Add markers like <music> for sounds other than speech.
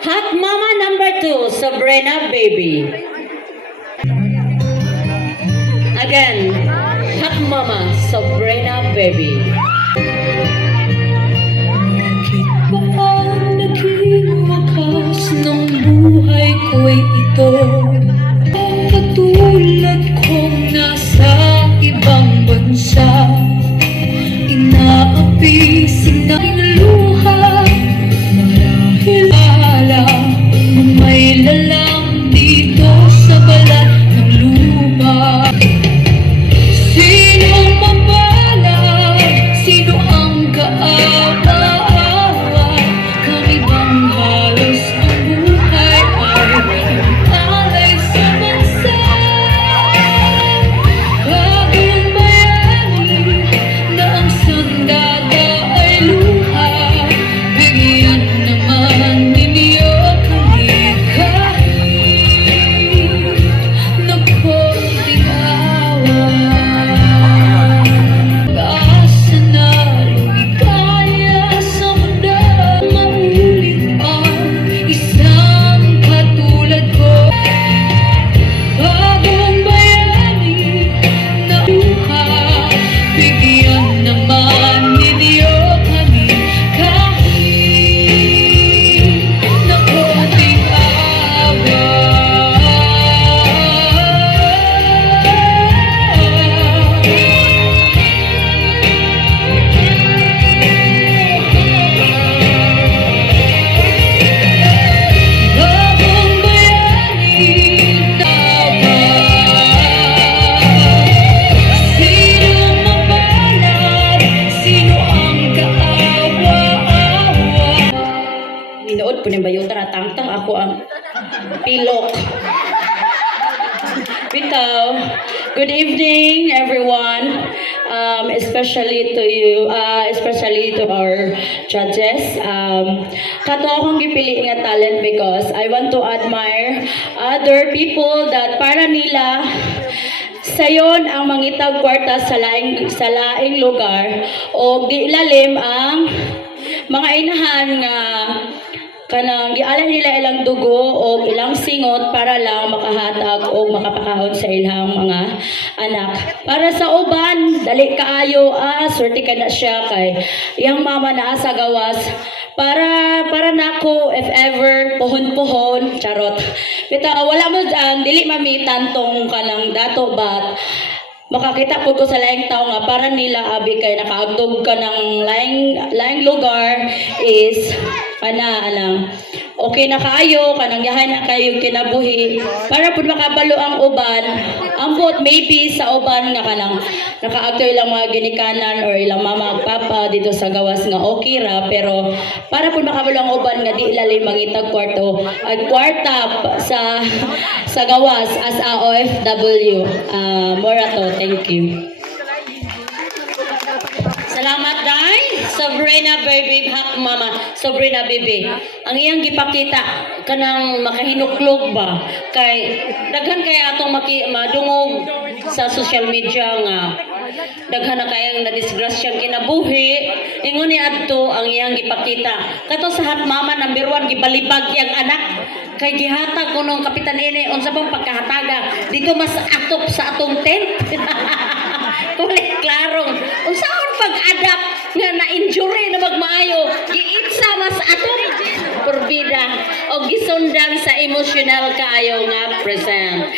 Hot Mama number two, Sabrina Baby. Again, Hot Mama, Sabrina Baby. Bakit ba naging wakas ng buhay ko'y ito? Minood po ni Bayo, taratangtang ako ang pilok. Bitaw, good evening everyone. Um, especially to you, uh, especially to our judges. Um, kato akong gipili nga talent because I want to admire other people that para nila sayon ang mangitag kwarta sa laing sa laing lugar o di lalim ang mga inahan nga kanang gialan nila ilang dugo o ilang singot para lang makahatag o makapakahon sa ilang mga anak. Para sa uban, dali kaayo ah, swerte ka na siya kay iyang mama naa sa gawas para para nako if ever pohon-pohon charot. Bita wala mo dyan, dili mamitan tong kanang dato bat makakita po ko sa laing tao nga para nila abi kay nakaagtog ka ng laing laing lugar is ana. Anang okay na kaayo kanang yahay na kayo kinabuhi. Para pud makabalo ang uban ambot maybe sa uban nga kanang nakaagto ilang mga ginikanan or ilang mama papa dito sa gawas nga okay ra pero para pud makabalo ang uban nga di lalim mangitag kwarto. Ag kwarta sa sa gawas as a OFW uh, Morato thank you day, Sabrina baby, hak mama, Sabrina baby. Ang iyang gipakita kanang makahinuklog ba? Kay daghan kay atong maki madungog sa social media nga. Daghan na kayang na disgrasya kinabuhi. Ingon ni adto ang iyang gipakita. Kato sa hat mama number one gibalibag yang anak. Kay gihatag kunong kapitan ini unsa bang pagkahataga? Dito mas atop sa atong tent. <laughs> Kulit klarong. Unsaon pag-adapt nga na-injury na magmaayo. Giitsa mas atop porbida o gisundan sa emotional kaayo nga present